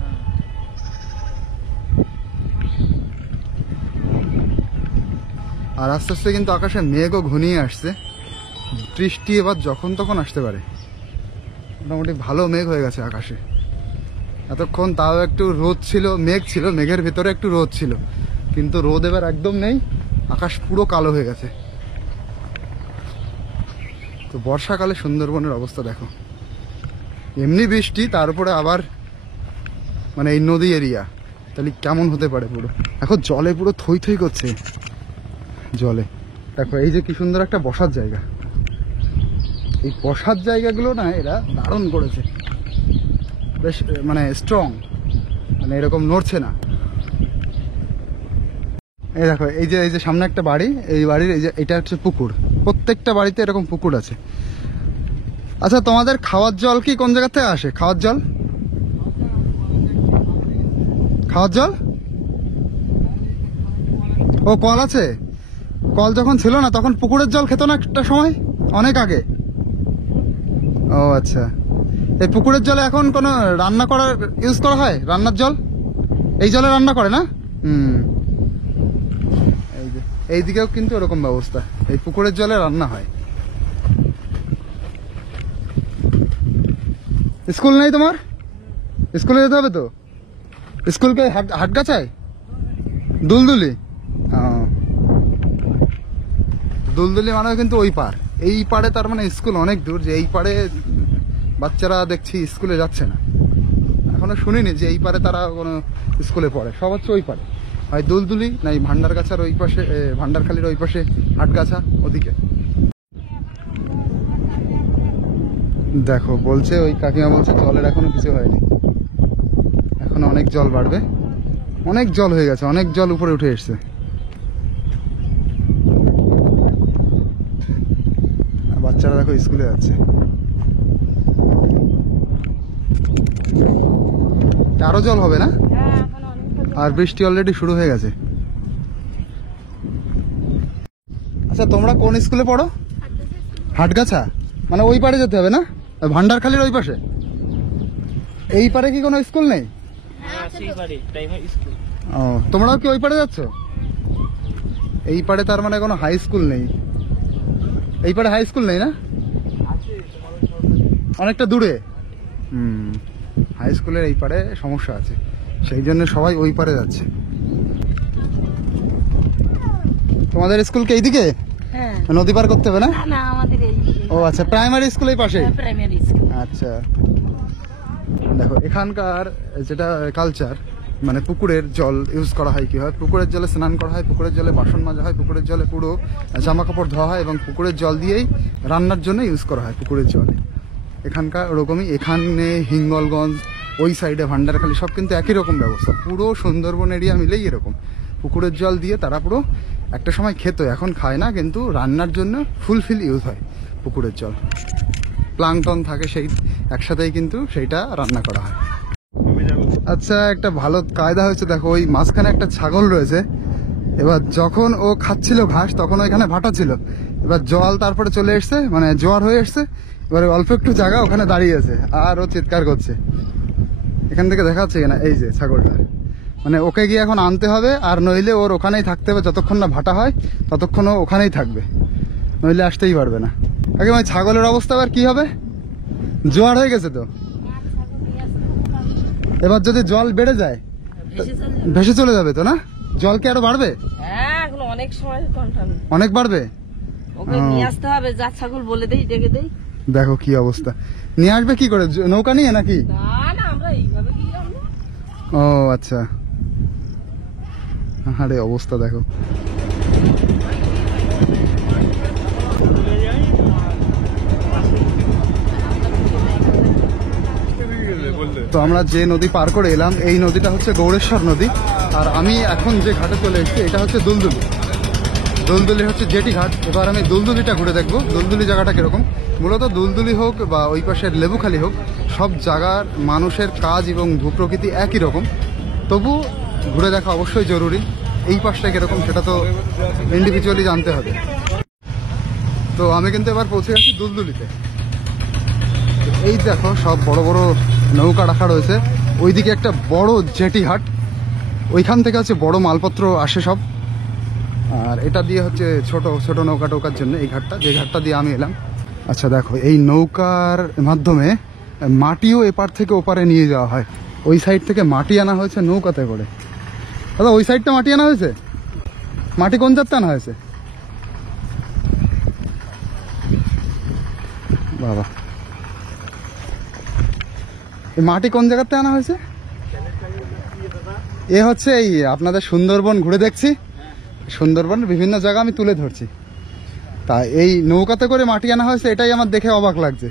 আর আস্তে আস্তে কিন্তু আকাশে মেঘও ঘনিয়ে আসছে, বৃষ্টি এবার যখন তখন আসতে পারে। মোটামুটি ভালো মেঘ হয়ে গেছে আকাশে। এতক্ষণ তাও একটু রোদ ছিল, মেঘ ছিল, মেঘের ভেতরে একটু রোদ ছিল, কিন্তু রোদ এবার একদম নেই, আকাশ পুরো কালো হয়ে গেছে। তো বর্ষাকালে সুন্দরবনের অবস্থা দেখো, এমনি বৃষ্টি, তার উপরে আবার মানে এই নদী এরিয়া, তাহলে কেমন হতে পারে পুরো। এখন জলে পুরো থই থই করছে জলে। দেখো এই যে কি সুন্দর একটা বসার জায়গা, এই বসার জায়গাগুলো না এরা দারুণ করেছে, বেশ মানে স্ট্রং, মানে এরকম নড়ছে না। এই দেখো এই যে সামনে একটা বাড়ি, এই বাড়ির এই যে এটা হচ্ছে পুকুর। প্রত্যেকটা বাড়িতে এরকম পুকুর আছে। আচ্ছা তোমাদের খাওয়ার জল কি কোন জায়গা থেকে আসে? খাওয়ার জল ও কল আছে। কল যখন ছিল না তখন পুকুরের জল খেত না একটা সময়, অনেক আগে। ও আচ্ছা, এই পুকুরের জলে এখন কোনো রান্না করার ইউজ করা হয়? রান্নার জল এই জলে রান্না করে না? এইদিকেও কিন্তু এরকম ব্যবস্থা, এই পুকুরের জলে রান্না হয়। স্কুল নেই তোমার? স্কুলে যেতে হবে তো। স্কুলকে হাটগাছায় দুলদুলি। দুলদুলি মানে কিন্তু ওই পার, এই পারে তার মানে স্কুল অনেক দূর, যে এই পারে বাচ্চারা দেখছি স্কুলে যাচ্ছে না। এখনো শুনিনি যে এই পারে তারা কোনো স্কুলে পড়ে, সব হচ্ছে ওই পারে, হয় দুলদুলি নাই ভান্ডারগাছার ওই পাশে, ভান্ডারখালির ওই পাশে হাটগাছা ওদিকে। দেখো বলছে ওই কাকিমা বলছে জলের এখনো কিছু হয়নি, এখন অনেক জল বাড়বে, অনেক জল হয়ে গেছে, অনেক জল উপরে উঠে এসছে। বাচ্চারা দেখো স্কুলে যাচ্ছে। আরো জল হবে না? আর বৃষ্টি অলরেডি শুরু হয়ে গেছে। আচ্ছা তোমরা কোন স্কুলে পড়ো? হাটগাছা মানে ওই পারে যেতে হবে না, ভান্ডারখালির ওই পাশে। এই পারে কি কোনো স্কুল নেই? ও তোমরাও কি ওই পারে যাচ্ছ? এই পারে তার মানে কোনো হাই স্কুল নেই। এই পারে হাই স্কুল নেই না, অনেকটা দূরে। হাই স্কুলের এই পারে সমস্যা আছে, সেই জন্য সবাই ওই পারে যাচ্ছে। তোমাদের স্কুল কি এইদিকে? হ্যাঁ, নদী পার করতে হবে না? না আমাদের এই ও আচ্ছা, প্রাইমারি স্কুল এই পাশে। Primary school. আচ্ছা দেখো এখানকার যেটা কালচার, মানে পুকুরের জল ইউজ করা হয় কি হয়, পুকুরের জলে স্নান করা হয়, পুকুরের জলে বাসন মাজা হয়, পুকুরের জলে পুরো জামা কাপড় ধোয়া হয় এবং পুকুরের জল দিয়েই রান্নার জন্য ইউজ করা হয় পুকুরের জলে। এখানকার ওরকমই, এখানে হিঙ্গলগঞ্জ ওই সাইডে ভান্ডারখালি সব কিন্তু একই রকম ব্যবস্থা, পুরো সুন্দরবন এরিয়া মিলেই এরকম পুকুরের জল দিয়ে তারা পুরো একটা সময় খেত, এখন খায় না, কিন্তু রান্নার জন্য ফুলফিল ইউজ হয় পুকুরের জল। প্লাংটন থাকে সেই একসাথেই কিন্তু সেইটা রান্না করা হয়। আচ্ছা একটা ভালো কায়দা হয়েছে, দেখো ওই মাঝখানে একটা ছাগল রয়েছে, এবার যখন ও খাচ্ছিল ঘাস তখন ওইখানে ভাটা ছিল, এবার জল তারপরে চলে এসছে, মানে জোয়ার হয়ে এসছে, এবার অল্প একটু জায়গা ওখানে দাঁড়িয়ে আছে আর ও চিৎকার করছে। এখান থেকে দেখা যাচ্ছে কিনা, এই যে ছাগলটা, মানে ওকে গিয়ে এখন আনতে হবে, আর নইলে ওর ওখানেই থাকতে হবে, যতক্ষণ না ভাটা হয় ততক্ষণ ও ওখানেই থাকবে, নইলে আসতেই পারবে না। আগে মানে ছাগলের অবস্থা আবার কি হবে, জোয়ার হয়ে গেছে তো, এবার যদি জল বেড়ে যায় ভেসে চলে যাবে তো না, জল কি আরো বাড়বে? হ্যাঁ এখন অনেক সময় অনেক বাড়বে, ওকে নিয়ে আসতে হবে, যা ছাগল বলে দেই, ডেকে দেই। দেখো কি অবস্থা, নিয়ে আসবে কি করে, নৌকা নিয়ে নাকি? না না আমরা এইভাবে কি আমরা। ও আচ্ছা, আরে অবস্থা দেখো। তো আমরা যে নদী পার করে এলাম, এই নদীটা হচ্ছে গৌড়েশ্বর নদী, আর আমি এখন যে ঘাটে চলে এসেছি এটা হচ্ছে দুলদুলি। দুলদুলি হচ্ছে জেটি ঘাট। এবার আমি দুলদুলিটা ঘুরে দেখবো, দুলদুলি জায়গাটা কিরকম। মূলত দুলদুলি হোক বা ওই পাশের লেবুখালি হোক, সব জায়গার মানুষের কাজ এবং ভূপ্রকৃতি একই রকম, তবু ঘুরে দেখা অবশ্যই জরুরি। এই পাশটা কিরকম সেটা তো ইন্ডিভিজুয়ালি জানতে হবে। তো আমি কিন্তু এবার পৌঁছে গেছি দুলদুলিতে। এই দেখো সব বড় বড় নৌকা রাখা রয়েছে, ওইদিকে একটা বড় জেটি ঘাট, ওইখান থেকে হচ্ছে বড় মালপত্র আসে সব, আর এটা দিয়ে হচ্ছে ছোট ছোট নৌকা টোকার জন্য এই ঘাটটা, যে ঘাটটা দিয়ে আমি এলাম। আচ্ছা দেখো এই নৌকার মাধ্যমে মাটিও এপার থেকে ওপারে নিয়ে যাওয়া হয়, ওই সাইড থেকে মাটি আনা হয়েছে নৌকাতে করে। দাদা ওই সাইডটা মাটি আনা হয়েছে, মাটি কোন জাতটা আনা হয়েছে? বাবা এই মাটি কোন জায়গাতে আনা হয়েছে? এ হচ্ছে এই আপনাদের সুন্দরবন ঘুরে দেখছি, সুন্দরবনের বিভিন্ন জায়গা আমি তুলে ধরছি, তা এই নৌকাতে করে মাটি আনা হয়েছে, এটাই আমার দেখে অবাক লাগছে।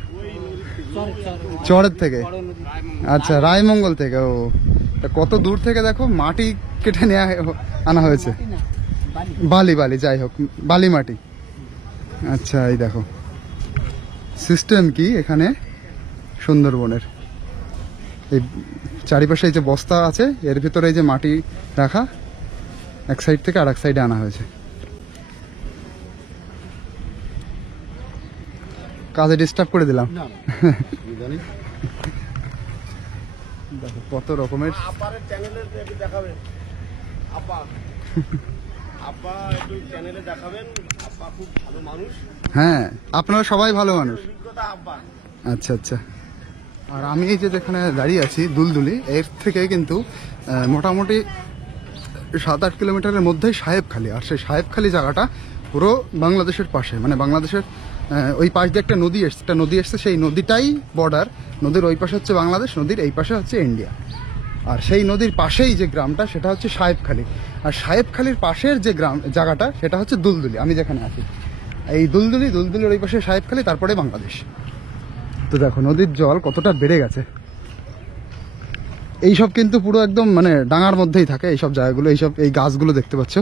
চরের থেকে, আচ্ছা রায়মঙ্গল থেকে। ও কত দূর থেকে দেখো মাটি কেটে নিয়ে আনা হয়েছে। বালি বালি যাই হোক, বালি মাটি। আচ্ছা এই দেখো সিস্টেম কি এখানে সুন্দরবনের, এই চারিপাশে এই যে বস্তা আছে, এর ভিতরে এই যে মাটি রাখা, এক সাইড থেকে আর এক সাইডে আনা হয়েছে। কাজে ডিস্টার্ব করে দিলাম। দেখো কত রকমের। হ্যাঁ আপনারা সবাই ভালো মানুষ। আচ্ছা আচ্ছা। আর আমি এই যে যেখানে দাঁড়িয়ে আছি দুলদুলি, এর থেকে কিন্তু মোটামুটি 7-8 কিলোমিটারের মধ্যেই সাহেবখালী। আর সেই সাহেবখালী জায়গাটা পুরো বাংলাদেশের পাশে, মানে বাংলাদেশের ওই পাশ দিয়ে একটা নদী এসছে, সেই নদীটাই বর্ডার। নদীর ওই পাশে হচ্ছে বাংলাদেশ, নদীর এই পাশে হচ্ছে ইন্ডিয়া। আর সেই নদীর পাশেই যে গ্রামটা সেটা হচ্ছে সাহেবখালী। আর সাহেবখালীর পাশের যে জায়গাটা সেটা হচ্ছে দুলদুলি, আমি যেখানে আছি। এই দুলদুলির ওই পাশে সাহেবখালী, তারপরে বাংলাদেশ। তো দেখো নদীর জল কতটা বেড়ে গেছে। এইসব কিন্তু পুরো একদম মানে ডাঙার মধ্যেই থাকে এইসব জায়গাগুলো। এই গাছগুলো দেখতে পাচ্ছ,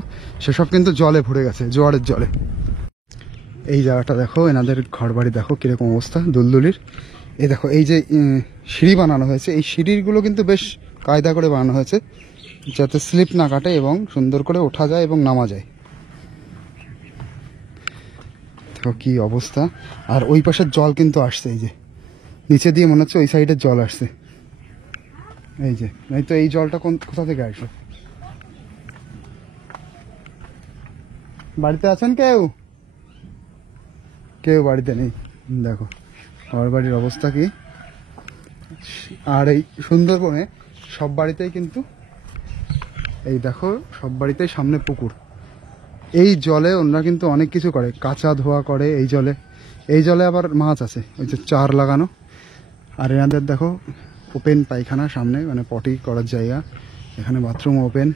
সেসব কিন্তু জলে ভরে গেছে, জোয়ারের জলে। এই জায়গাটা দেখো, এনাদের ঘর বাড়ি দেখো কিরকম অবস্থা দুলদুলির। এই দেখো এই যে সিঁড়ি বানানো হয়েছে, এই সিঁড়িগুলো কিন্তু বেশ কায়দা করে বানানো হয়েছে, যাতে স্লিপ না কাটে এবং সুন্দর করে ওঠা যায় এবং নামা যায়। দেখো কি অবস্থা। আর ওই পাশের জল কিন্তু আসছে, এই যে নিচে দিয়ে মনে হচ্ছে ওই সাইডের জল আসছে। এই যে নাই তো, এই জলটা কোথা থেকে আসবে? বাড়িতে আছেন কেউ? কেউ বাড়িতে নেই। দেখো ঘর বাড়ির অবস্থা কি। আর এই সুন্দরবনে সব বাড়িতেই কিন্তু এই দেখো, সব বাড়িতেই সামনে পুকুর। এই জলে ওনারা কিন্তু অনেক কিছু করে, কাঁচা ধোয়া করে এই জলে আবার মাছ আছে, ওই যে চার লাগানো। আর এনাদের দেখো ওপেন পায়খানা সামনে, মানে পটি করার জায়গা, এখানে বাথরুম ওপেন।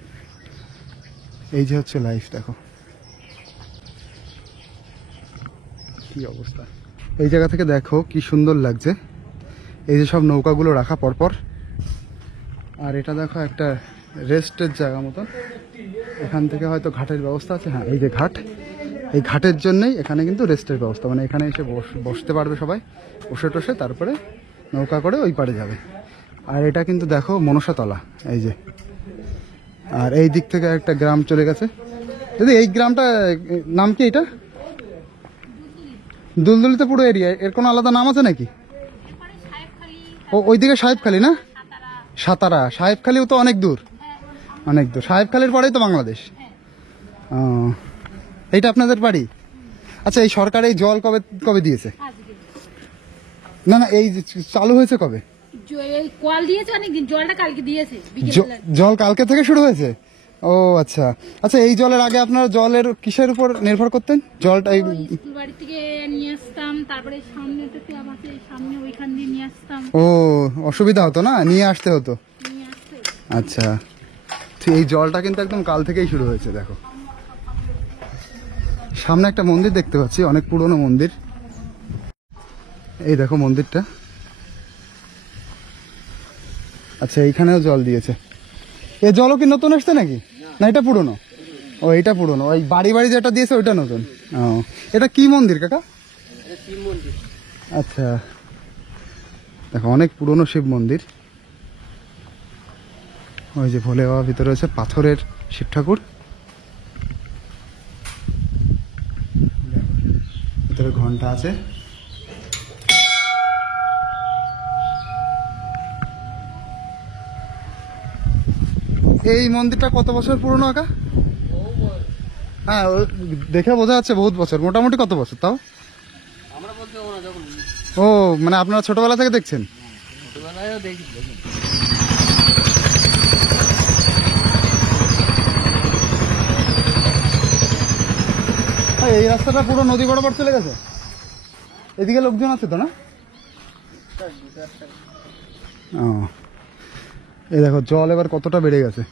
এই যে হচ্ছে লাইফ, দেখো কি অবস্থা। এই জায়গা থেকে দেখো কি সুন্দর লাগছে, এই যে সব নৌকাগুলো রাখা পরপর। আর এটা দেখো একটা রেস্টের জায়গা মতন, এখান থেকে হয়তো ঘাটের ব্যবস্থা আছে। হ্যাঁ এই যে ঘাট, এই ঘাটের জন্যই এখানে কিন্তু রেস্টের ব্যবস্থা, মানে এখানে এসে বসতে পারবে সবাই, বসে টসে তারপরে নৌকা করে ওই পারে যাবে। আর এটা কিন্তু দেখো মনসাতলা, এই যে। আর এই দিক থেকে একটা গ্রাম চলে গেছে। দিদি এই গ্রামটা নাম কি? এটা দুলদুলিতে পুরো এরিয়া, এর কোনো আলাদা নাম আছে নাকি? ওইদিকে সাহেবখালী না? সাতারা। সাহেবখালীও তো অনেক দূর, অনেক দূর। সাহেবখালীর পরেই তো বাংলাদেশ। ও এইটা আপনাদের বাড়ি? আচ্ছা এই সরকার এই জল কবে দিয়েছে? না না, এই চালু হয়েছে কবে? কল দিয়েছে অনেকদিন, জলটা কালকে দিয়েছে। জল কালকে থেকে শুরু হয়েছে? ও আচ্ছা আচ্ছা। এই জলের আগে আপনারা জলের কিসের উপর নির্ভর করতেন? জলটা স্কুল বাড়ি থেকে নিয়ে আসতাম, তারপরে সামনে ওইখান দিয়ে নিয়ে আসতাম। ও অসুবিধা হতো না, নিয়ে আসতে হতো। আচ্ছা, এই জলটা কিন্তু একদম কাল থেকেই শুরু হয়েছে। দেখো সামনে একটা মন্দির দেখতে পাচ্ছি, অনেক পুরনো মন্দির। এই দেখো মন্দিরটা। আচ্ছা এইখানেও জল দিয়েছে। এ জলও কি নতুন আসছে নাকি? না এটা পুরনো? ও এটা পুরনো, ওই বাড়ি যেটা দিয়েছে ওইটা নতুন। ও এটা কি মন্দির কাকা? আচ্ছা দেখো অনেক পুরনো শিব মন্দির। ওই যে ভোলে বাবা ভিতরে আছে, পাথরের শিব ঠাকুর। ভিতরে ঘন্টা আছে। এই মন্দিরটা কত বছর পুরনো কাকা? হ্যাঁ দেখে বোঝা যাচ্ছে বহুত বছর। মোটামুটি কত বছর তাও? ও মানে আপনারা ছোটবেলা থেকে দেখছেন? এই রাস্তাটা পুরো নদী বরাবর চলে গেছে। এদিকে লোকজন আছে তো না? ও এই দেখো জল এবার কতটা বেড়ে গেছে।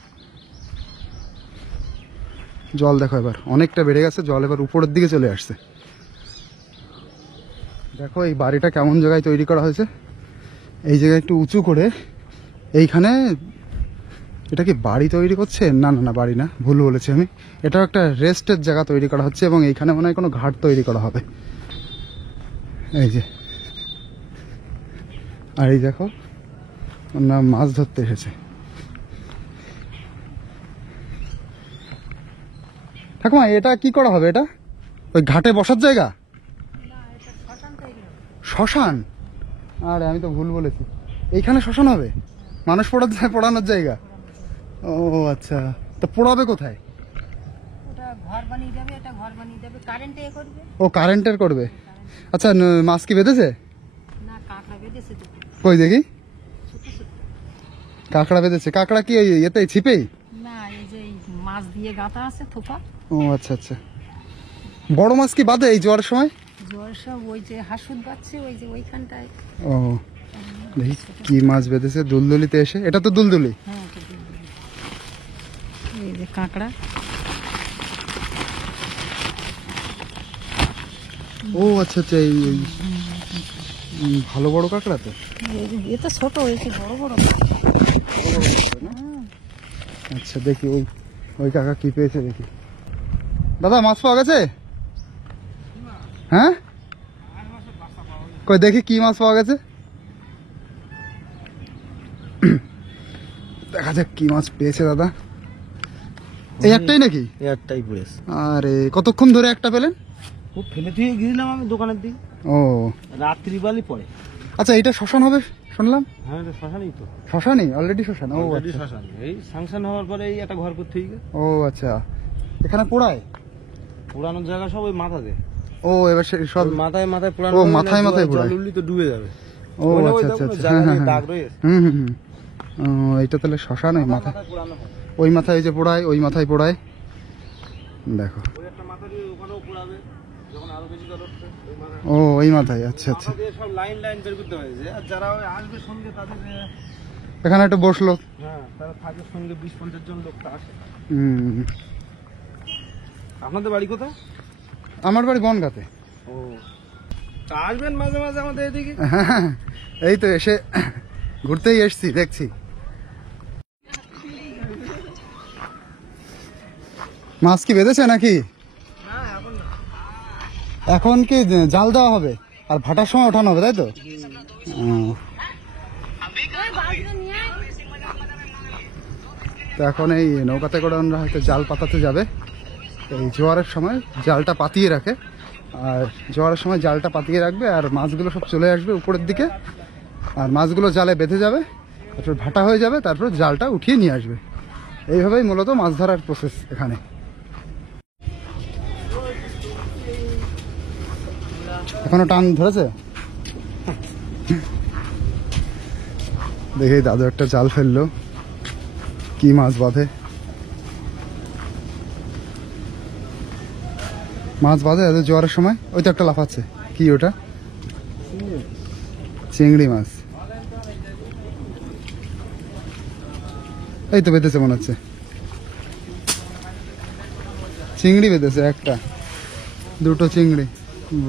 জল দেখো এবার অনেকটা বেড়ে গেছে, জল এবার উপরের দিকে চলে আসছে। দেখো এই বাড়িটা কেমন জায়গায় তৈরি করা হয়েছে। এই জায়গায় একটু উঁচু করে এইখানে এটা কি বাড়ি তৈরি করছে? না না না, বাড়ি না, ভুল বলেছি আমি। এটাও একটা রেস্টের জায়গা তৈরি করা হচ্ছে এবং এইখানে মনে হয় কোনো ঘাট তৈরি করা হবে। এই যে, আর এই দেখো ওরা মাছ ধরতে এসেছে। ঠাকুমা এটা কি করা হবে? এটা ওই ঘাটে বসার জায়গা? শ্মশান? আরে আমি তো ভুল বলেছি, এইখানে শ্মশান হবে, মানুষ পোড়ানোর জায়গা। ও আচ্ছা, তো পোড়াবে কোথায়? ঘর বানিয়ে দেবে, এটা ঘর বানিয়ে দেবে, কারেন্টে করবে। ও কারেন্টের করবে। আচ্ছা, মাছ কি বেঁধেছে? না, কাঁকড়া বেঁধেছে তো। কই দেখি, কাঁকড়া বেঁধেছে। কাঁকড়া কি এতে ছিপেই? না, এই যে মাছ দিয়ে গাঁথা আছে থোপা। ও আচ্ছা আচ্ছা। বড় মাছ কি বাঁধে এই জোয়ারের সময়? জোয়ার সব ওই যে হাসুদ বাচ্ছে, ওই যে ওইখানটায়। ও দেখি কি মাছ বেঁধেছে দুলদুলিতে এসে। এটা তো দুলদুলি। হ্যাঁ, এই যে কাঁকড়া। ও আচ্ছা আচ্ছা, এই ভালো বড় কাঁকড়া তো। এ তো ছোট, হয়েছে বড় বড়। আচ্ছা দেখি ওই ওই কাকা কি পেয়েছে দেখি। দাদা মাছ পাওয়া গেছে? হ্যাঁ, কই দেখি কি মাছ পাওয়া গেছে। দেখা যাক কি মাছ পেয়েছে দাদা। এই একটাই নাকি? একটাই পড়েছে। আরে কতক্ষণ ধরে একটা পেলেন? খুব ফেলে দিয়ে গিয়েছিলাম আমি দোকানের দিকে, ও রাত্রিবালি পরে। আচ্ছা, এটা শ্মশান হবে শুনলাম। হ্যাঁ, এটা শ্মশানই তো। শ্মশানই অলরেডি শ্মশান। ও অলরেডি আচ্ছা। শ্মশান। এই সাংশন হওয়ার পরে এই একটা ঘর করতে গিয়ে ও আচ্ছা, এখানে পোড়ায়? পুরানোর জায়গা সব ওই মাথাতে। ও এবার সব মাথায় মাথায় পুরানো। ও, মাথায় মাথায় পুরায়। জল উঠলি তো ডুবে যাবে। ও ওই আচ্ছা দেখো আচ্ছা না, আচ্ছা, জায়গা হ্যাঁ দিয়ে হ্যাঁ দাগ হ্যাঁ। রয়েছে। হুম হুম হুম। ও, এইটা তাহলে শ্মশান। ওই মাথায়, মাথায় পুরানো হয়। ওই মাথায় ওই যে পোড়ায়, ওই মাথায় পোড়ায়। দেখো, ওই একটা মাথা দিয়ে ওখানেও পুরাবে যখন আরো বেশি জল উঠবে। ওই মাথায় ও ওই মাথায়। আচ্ছা আচ্ছা, মাথা দিয়ে সব লাইন লাইন বের করতে হয়েছে। আর যারা ওই আসবে সঙ্গে তাদের এখানে একটু বসলো। হ্যাঁ, তারা থাকে সঙ্গে 20-50 জন লোক আসে। হুম। আপনাদের বাড়ি কোথায়? আমার বাড়ি বনগাঁতে। ও, তা আসবেন মাঝে মাঝে আমাদের এদিকে। হ্যাঁ, এই তো এসে ঘুরতেই এসছি, দেখছি। মাছ কি বেঁধেছে নাকি? এখন কি জাল দেওয়া হবে আর ভাটার সময় ওঠানো হবে, তাই তো? তো এখন এই নৌকাতে করে আমরা হয়তো জাল পাতাতে যাবে। এই জোয়ারের সময় জালটা পাতিয়ে রাখে, আর জোয়ারের সময় জালটা পাতিয়ে রাখবে, আর মাছগুলো সব চলে আসবে উপরের দিকে, আর মাছগুলো জালে বেঁধে যাবে, তারপর ভাটা হয়ে যাবে, তারপর জালটা উঠিয়ে নিয়ে আসবে। এইভাবেই মূলত মাছ ধরার প্রসেস এখানে। এখনো টান ধরেছে। দেখি দাদু একটা জাল ফেললো, কি মাছ বাঁধে। মাছ বাঁধে দাদু জোয়ারের সময়। ওই তো একটা লাফাচ্ছে, কি ওটা? চিংড়ি মাছ। এই তো বেঁধেছে মনে হচ্ছে, চিংড়ি বেঁধেছে একটা, দুটো চিংড়ি।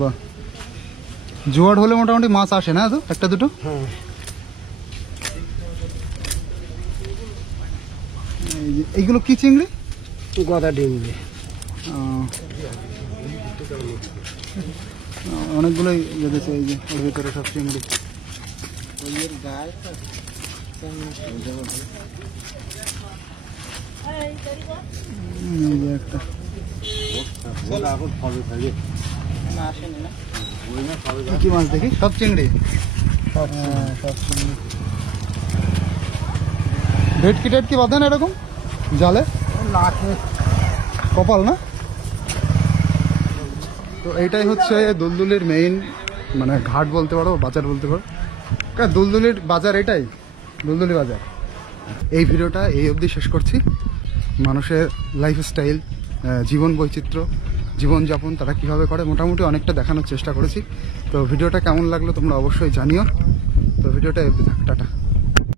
বাহ, জোয়ার হলে মোটামুটি মাছ আসে না তো, একটা দুটো? হ্যাঁ, এইগুলো কি চিংড়ি? গদা ডিমলি। অনেকগুলোই বেঁধেছে, এই যে ওর ভিতরে সব চিংড়ি। এই যে একটা এখন ফলে থাকে। কি মাছ দেখি? সব চিংড়ি। সব চিংড়ি। ভেটকি টেটকি বাঁধেন এরকম জালে? কপাল না। তো এইটাই হচ্ছে দুলদুলির মেইন মানে ঘাট বলতে পারো, বাজার বলতে পারো। দুলদুলির বাজার এটাই, দুলদুলি বাজার। এই ভিডিওটা এই অবধি শেষ করছি। মানুষের লাইফস্টাইল, জীবন বৈচিত্র্য, জীবনযাপন তারা কীভাবে করে মোটামুটি অনেকটা দেখানোর চেষ্টা করেছি। তো ভিডিওটা কেমন লাগলো তোমরা অবশ্যই জানিও। তো ভিডিওটা এই অবধি থাক, টাটা।